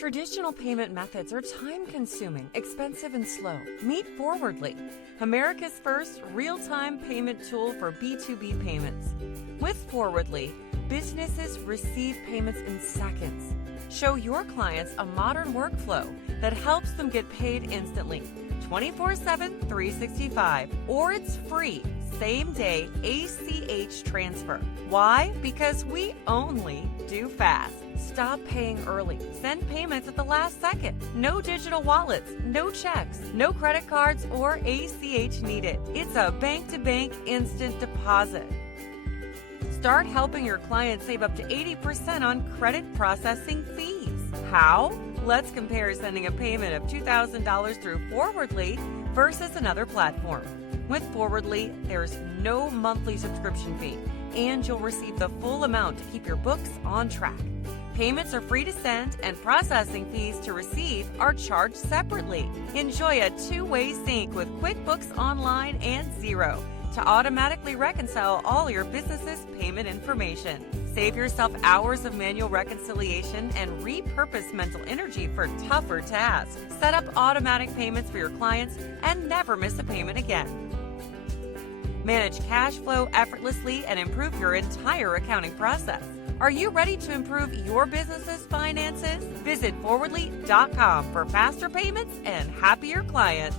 Traditional payment methods are time-consuming, expensive, and slow. Meet Forwardly, America's first real-time payment tool for B2B payments. With Forwardly, businesses receive payments in seconds. Show your clients a modern workflow that helps them get paid instantly, 24/7, 365, or it's free, same-day ACH transfer. Why? Because we only do fast. Stop paying early. Send payments at the last second. No digital wallets, no checks, no credit cards or ACH needed. It's a bank-to-bank instant deposit. Start helping your clients save up to 80% on credit processing fees. How? Let's compare sending a payment of $2,000 through Forwardly versus another platform. With Forwardly, there's no monthly subscription fee, and you'll receive the full amount to keep your books on track. Payments are free to send, and processing fees to receive are charged separately. Enjoy a two-way sync with QuickBooks Online and Xero to automatically reconcile all your business's payment information. Save yourself hours of manual reconciliation and repurpose mental energy for tougher tasks. Set up automatic payments for your clients and never miss a payment again. Manage cash flow effortlessly and improve your entire accounting process. Are you ready to improve your business's finances? Visit forwardly.com for faster payments and happier clients.